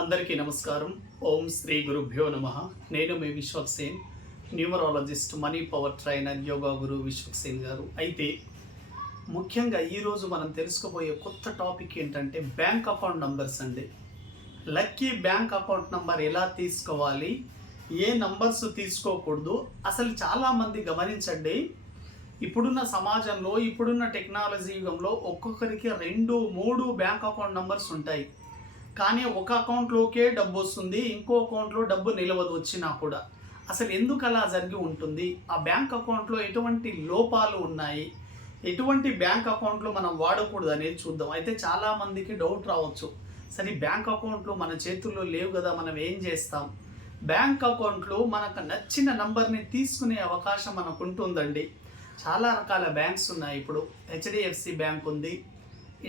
అందరికీ నమస్కారం. ఓం శ్రీ గురుభ్యో నమః. నేను మీ Vishwaksen, numerologist, money power trainer, yoga guru Vishwaksen garu. అయితే ముఖ్యంగా ఈరోజు మనం తెలుసుకోబోయే కొత్త టాపిక్ ఏంటంటే బ్యాంక్ అకౌంట్ నంబర్స్ అండి. లక్కీ బ్యాంక్ అకౌంట్ నంబర్ ఎలా తీసుకోవాలి, ఏ నంబర్స్ తీసుకోకూడదు. అసలు చాలామంది గమనించండి, ఇప్పుడున్న సమాజంలో, ఇప్పుడున్న టెక్నాలజీ యుగంలో ఒక్కొక్కరికి 2-3 బ్యాంక్ అకౌంట్ నంబర్స్ ఉంటాయి. కానీ ఒక అకౌంట్లోకే డబ్బు వస్తుంది, ఇంకో అకౌంట్లో డబ్బు నిలవదు. వచ్చినా కూడా అసలు ఎందుకు అలా జరిగి ఉంటుంది? ఆ బ్యాంక్ అకౌంట్లో ఎటువంటి లోపాలు ఉన్నాయి, ఎటువంటి బ్యాంక్ అకౌంట్లో మనం వాడకూడదు అనేది చూద్దాం. అయితే చాలామందికి డౌట్ రావచ్చు, సరే బ్యాంక్ అకౌంట్లు మన చేతుల్లో లేవు కదా, మనం ఏం చేస్తాం? బ్యాంక్ అకౌంట్లో మనకు నచ్చిన నంబర్ని తీసుకునే అవకాశం మనకు ఉంటుందండి. చాలా రకాల బ్యాంక్స్ ఉన్నాయి. ఇప్పుడు హెచ్డిఎఫ్సి బ్యాంక్ ఉంది,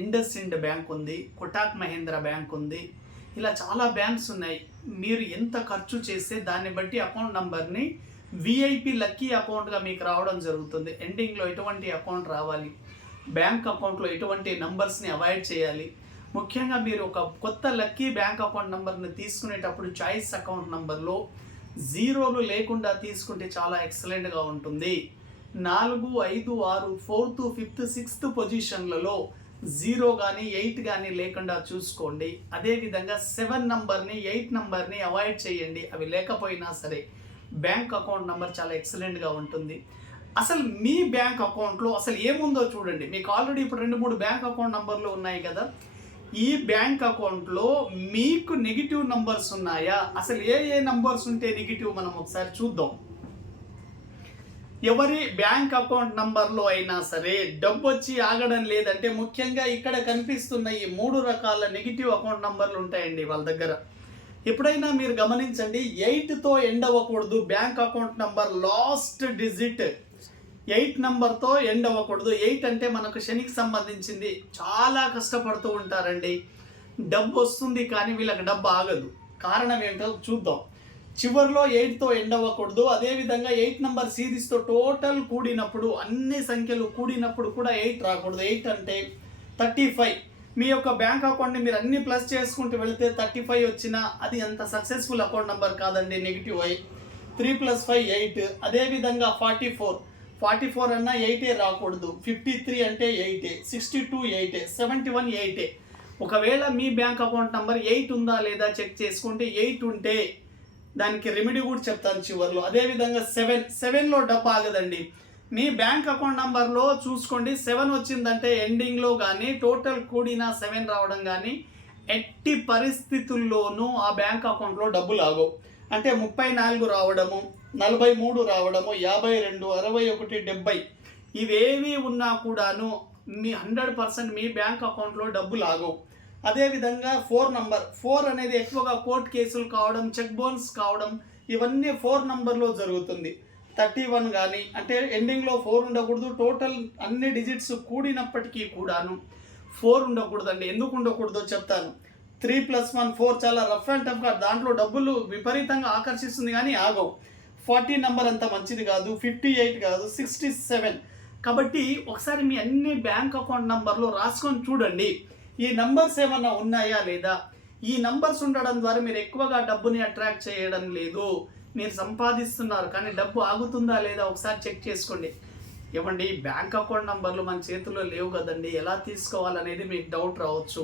ఇండస్ ఇండ్ బ్యాంక్ ఉంది, కోటక్ మహీంద్రా బ్యాంక్ ఉంది. ఇలా చాలా బ్యాంక్స్ ఉన్నాయి. మీరు ఎంత ఖర్చు చేస్తే దాన్ని బట్టి అకౌంట్ నంబర్ని విఐపి లక్కీ అకౌంట్గా మీకు రావడం జరుగుతుంది. ఎండింగ్లో ఎటువంటి అకౌంట్ రావాలి, బ్యాంక్ అకౌంట్లో ఎటువంటి నంబర్స్ని అవాయిడ్ చేయాలి. ముఖ్యంగా మీరు ఒక కొత్త లక్కీ బ్యాంక్ అకౌంట్ నంబర్ని తీసుకునేటప్పుడు చాయిస్ అకౌంట్ నంబర్లో జీరోలు లేకుండా తీసుకుంటే చాలా ఎక్సలెంట్గా ఉంటుంది. 4, 5, 6, 4th, 5th, 6th పొజిషన్లలో 0 కానీ 8 కానీ లేకుండా చూసుకోండి. అదేవిధంగా 7 నంబర్ని, 8 నంబర్ని అవాయిడ్ చేయండి. అవి లేకపోయినా సరే బ్యాంక్ అకౌంట్ నంబర్ చాలా ఎక్సలెంట్గా ఉంటుంది. అసలు మీ బ్యాంక్ అకౌంట్లో అసలు ఏముందో చూడండి. మీకు ఆల్రెడీ ఇప్పుడు 2-3 బ్యాంక్ అకౌంట్ నంబర్లు ఉన్నాయి కదా. ఈ బ్యాంక్ అకౌంట్లో మీకు నెగిటివ్ నంబర్స్ ఉన్నాయా? అసలు ఏ నంబర్స్ ఉంటే నెగిటివ్ మనం ఒకసారి చూద్దాం. ఎవరి బ్యాంక్ అకౌంట్ నంబర్లో అయినా సరే డబ్బు వచ్చి ఆగడం లేదంటే ముఖ్యంగా ఇక్కడ కనిపిస్తున్న ఈ 3 రకాల నెగిటివ్ అకౌంట్ నంబర్లు ఉంటాయండి వాళ్ళ దగ్గర. ఎప్పుడైనా మీరు గమనించండి, 8తో ఎండ్ అవ్వకూడదు bank account number. Last digit 8 నంబర్తో ఎండ్ అవ్వకూడదు. 8 అంటే మనకు శనికి సంబంధించింది. చాలా కష్టపడుతూ ఉంటారండి, డబ్బు వస్తుంది కానీ వీళ్ళకి డబ్బు ఆగదు. కారణం ఏంటో చూద్దాం. చివరిలో 8తో ఎండ్ అవ్వకూడదు. అదేవిధంగా 8 నంబర్ సిరీస్తో టోటల్ కూడినప్పుడు, అన్ని సంఖ్యలు కూడినప్పుడు కూడా 8 రాకూడదు. 8 అంటే 35. మీ యొక్క బ్యాంక్ అకౌంట్ని మీరు అన్ని ప్లస్ చేసుకుంటూ వెళితే 35 వచ్చినా అది అంత సక్సెస్ఫుల్ అకౌంట్ నెంబర్ కాదండి, నెగిటివ్ అయి. 3 + 5 8. అదేవిధంగా 44 అన్నా 8 రాకూడదు. 53 అంటే 8, 62 8, 71 8. ఒకవేళ మీ బ్యాంక్ అకౌంట్ నెంబర్ 8 ఉందా లేదా చెక్ చేసుకుంటే, 8 ఉంటే దానికి రెమెడీ కూడా చెప్తాను చివరిలో. అదేవిధంగా 7లో డబ్బు ఆగదండి. మీ బ్యాంక్ అకౌంట్ నంబర్లో చూసుకోండి, 7 వచ్చిందంటే ఎండింగ్లో కానీ టోటల్ కూడిన 7 రావడం కానీ ఎట్టి పరిస్థితుల్లోనూ ఆ బ్యాంక్ అకౌంట్లో డబ్బులు ఆగవు. అంటే 34 రావడము, 43 రావడము, 52, 61, 70 ఇవేవి ఉన్నా కూడాను మీ 100% మీ బ్యాంక్ అకౌంట్లో డబ్బులు ఆగవు. అదేవిధంగా 4 నంబర్, 4 అనేది ఎక్కువగా కోర్టు కేసులు కావడం, చెక్ బౌన్స్ కావడం, ఇవన్నీ 4 నంబర్లో జరుగుతుంది. 31 కానీ, అంటే ఎండింగ్లో 4 ఉండకూడదు. టోటల్ అన్ని డిజిట్స్ కూడినప్పటికీ కూడాను 4 ఉండకూడదండి. ఎందుకు ఉండకూడదో చెప్తాను. 3 + 1 4 చాలా రఫ్ అండ్ టఫ్గా, దాంట్లో డబ్బులు విపరీతంగా ఆకర్షిస్తుంది కానీ ఆగవు. 40 నంబర్ అంత మంచిది కాదు, 58 కాదు, 67. కాబట్టి ఒకసారి మీ అన్ని బ్యాంక్ అకౌంట్ నంబర్లు రాసుకొని చూడండి, ఈ నంబర్స్ ఏమన్నా ఉన్నాయా లేదా. ఈ నంబర్స్ ఉండడం ద్వారా మీరు ఎక్కువగా డబ్బుని అట్రాక్ట్ చేయడం లేదు, మీరు సంపాదిస్తున్నారు కానీ డబ్బు ఆగుతుందా లేదా ఒకసారి చెక్ చేసుకోండి. ఏమండి, బ్యాంక్ అకౌంట్ నంబర్లు మన చేతుల్లో లేవు కదండి, ఎలా తీసుకోవాలనేది మీకు డౌట్ రావచ్చు.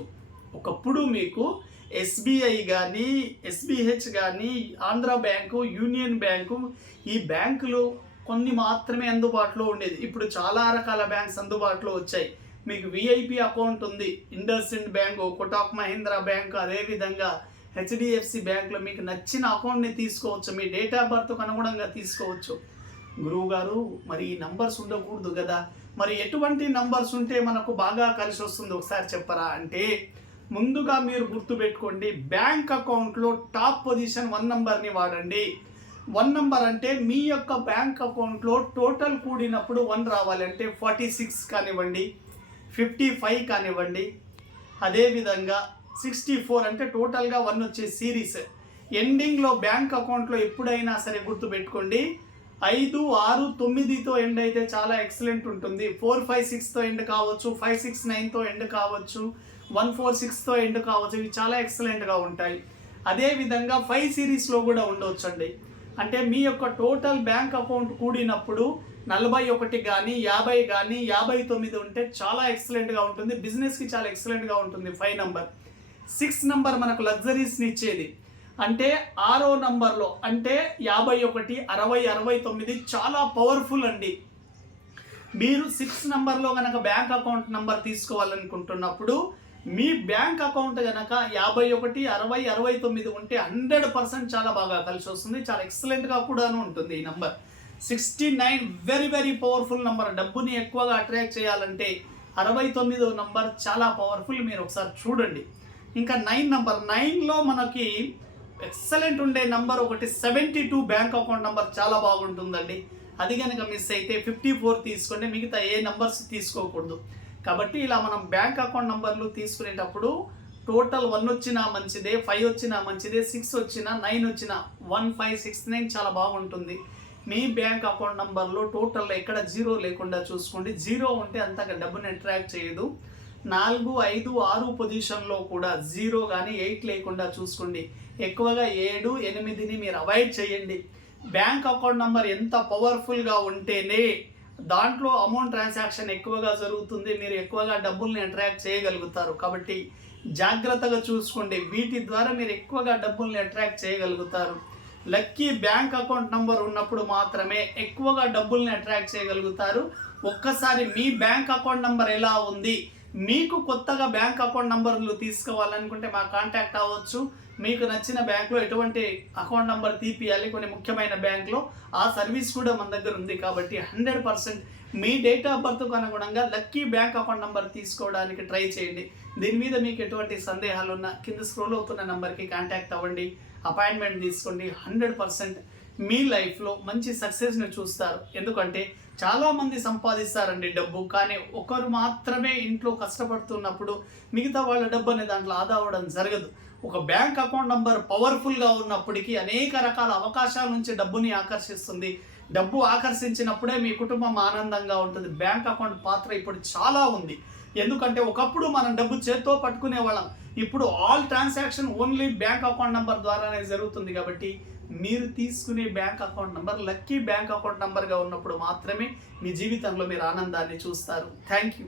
ఒకప్పుడు మీకు ఎస్బీఐ కానీ, ఎస్బీహెచ్ కానీ, ఆంధ్ర బ్యాంకు, యూనియన్ బ్యాంకు, ఈ బ్యాంకులు కొన్ని మాత్రమే అందుబాటులో ఉండేది. ఇప్పుడు చాలా రకాల బ్యాంక్స్ అందుబాటులో వచ్చాయి. మీకు విఐపి అకౌంట్ ఉంది, IndusInd bank, Kotak Mahindra bank, అదేవిధంగా హెచ్డిఎఫ్సి బ్యాంకులో మీకు నచ్చిన అకౌంట్ని తీసుకోవచ్చు. మీ డేట్ ఆఫ్ బర్త్కు అనుగుణంగా తీసుకోవచ్చు. గురువు గారు, మరి ఈ నంబర్స్ ఉండకూడదు కదా, మరి ఎటువంటి నంబర్స్ ఉంటే మనకు బాగా కలిసి వస్తుంది ఒకసారి చెప్పరా అంటే, ముందుగా మీరు గుర్తుపెట్టుకోండి, బ్యాంక్ అకౌంట్లో టాప్ పొజిషన్ 1 నంబర్ని వాడండి. 1 నంబర్ అంటే మీ యొక్క బ్యాంక్ అకౌంట్లో టోటల్ కూడినప్పుడు 1 రావాలి. అంటే 46 కానివ్వండి, 55 కానివ్వండి, అదేవిధంగా 64 అంటే టోటల్గా 1 వచ్చే సిరీస్. ఎండింగ్లో బ్యాంక్ అకౌంట్లో ఎప్పుడైనా సరే గుర్తుపెట్టుకోండి, 5, 6, 9తో ఎండ్ అయితే చాలా ఎక్సలెంట్ ఉంటుంది. 4, 5, 6తో ఎండ్ కావచ్చు, 5, 6, 9తో ఎండ్ కావచ్చు, 1, 4, 6తో ఎండ్ కావచ్చు. ఇవి చాలా ఎక్సలెంట్గా ఉంటాయి. అదే విధంగా 5 సిరీస్లో కూడా ఉండవచ్చండి. అంటే మీ యొక్క టోటల్ బ్యాంక్ అకౌంట్ కూడినప్పుడు 41 కానీ 50 కానీ 59 ఉంటే చాలా ఎక్సలెంట్గా ఉంటుంది. బిజినెస్కి చాలా ఎక్సలెంట్గా ఉంటుంది 5 నంబర్. 6 నంబర్ మనకు లగ్జరీస్ని ఇచ్చేది. అంటే 6వ నంబర్లో అంటే 51, 60, 69 చాలా పవర్ఫుల్ అండి. మీరు 6 నంబర్లో కనుక బ్యాంక్ అకౌంట్ నంబర్ తీసుకోవాలనుకుంటున్నప్పుడు మీ బ్యాంక్ అకౌంట్ కనుక 51, 60, 69 ఉంటే 100% చాలా బాగా కలిసి వస్తుంది. చాలా ఎక్సలెంట్గా కూడాను ఉంటుంది ఈ number. 69 very very powerful number. డబ్బుని ఎక్కువగా అట్రాక్ట్ చేయాలంటే 69వ నంబర్ చాలా పవర్ఫుల్. మీరు ఒకసారి చూడండి. ఇంకా 9 నంబర్. 9లో మనకి ఎక్సలెంట్ ఉండే నంబర్ ఒకటి 72 బ్యాంక్ అకౌంట్ నంబర్ చాలా బాగుంటుందండి. అది కనుక మిస్ అయితే 54 తీసుకోండి. మిగతా ఏ నంబర్స్ తీసుకోకూడదు. కాబట్టి ఇలా మనం బ్యాంక్ అకౌంట్ నంబర్లు తీసుకునేటప్పుడు టోటల్ 1 వచ్చినా మంచిదే, 5 వచ్చినా మంచిదే, 6 వచ్చినా 9 వచ్చినా 1569 చాలా బాగుంటుంది. మీ బ్యాంక్ అకౌంట్ నంబర్లో టోటల్లో ఎక్కడ జీరో లేకుండా చూసుకోండి. జీరో ఉంటే అంతగా డబ్బుని అట్రాక్ట్ చేయదు. 4, 5, 6 పొజిషన్లో కూడా 0 కానీ 8 లేకుండా చూసుకోండి. ఎక్కువగా 7, 8ని మీరు అవాయిడ్ చేయండి. బ్యాంక్ అకౌంట్ నంబర్ ఎంత పవర్ఫుల్గా ఉంటేనే దాంట్లో అమౌంట్ ట్రాన్సాక్షన్ ఎక్కువగా జరుగుతుంది. మీరు ఎక్కువగా డబ్బుల్ని అట్రాక్ట్ చేయగలుగుతారు. కాబట్టి జాగ్రత్తగా చూసుకోండి. వీటి ద్వారా మీరు ఎక్కువగా డబ్బుల్ని అట్రాక్ట్ చేయగలుగుతారు. లక్కీ బ్యాంక్ అకౌంట్ నంబర్ ఉన్నప్పుడు మాత్రమే ఎక్కువగా డబ్బుల్ని అట్రాక్ట్ చేయగలుగుతారు. ఒక్కసారి మీ బ్యాంక్ అకౌంట్ నంబర్ ఎలా ఉంది, మీకు కొత్తగా బ్యాంక్ అకౌంట్ నంబర్లు తీసుకోవాలనుకుంటే మా కాంటాక్ట్ అవ్వచ్చు. మీకు నచ్చిన బ్యాంక్లో ఎటువంటి అకౌంట్ నంబర్ తీపియాలి కొన్ని ముఖ్యమైన బ్యాంక్లో ఆ సర్వీస్ కూడా మన దగ్గర ఉంది. కాబట్టి 100% మీ డేట్ ఆఫ్ బర్త్కు అనుగుణంగా లక్కీ బ్యాంక్ అకౌంట్ నంబర్ తీసుకోవడానికి ట్రై చేయండి. దీని మీద మీకు ఎటువంటి సందేహాలు ఉన్నా కింద స్క్రోల్ అవుతున్న నెంబర్కి కాంటాక్ట్ అవ్వండి. అపాయింట్మెంట్ తీసుకోండి. 100% మీ లైఫ్లో మంచి సక్సెస్ని చూస్తారు. ఎందుకంటే చాలామంది సంపాదిస్తారండి డబ్బు, కానీ ఒకరు మాత్రమే ఇంట్లో కష్టపడుతున్నప్పుడు మిగతా వాళ్ళ డబ్బు అనే దాంట్లో ఆదా అవ్వడం జరగదు. ఒక బ్యాంక్ అకౌంట్ నంబర్ పవర్ఫుల్గా ఉన్నప్పటికీ అనేక రకాల అవకాశాల నుంచి డబ్బుని ఆకర్షిస్తుంది. డబ్బు ఆకర్షించినప్పుడే మీ కుటుంబం ఆనందంగా ఉంటుంది. బ్యాంక్ అకౌంట్ పాత్ర ఇప్పుడు చాలా ఉంది. ఎందుకంటే ఒకప్పుడు మనం డబ్బు చేత్తో పట్టుకునే వాళ్ళం. ఇప్పుడు all transaction only bank account number ద్వారానే జరుగుతుంది. కాబట్టి మీరు తీసుకునే bank account number lucky bank account నంబర్గా ఉన్నప్పుడు మాత్రమే మీ జీవితంలో మీరు ఆనందాన్ని చూస్తారు. Thank you.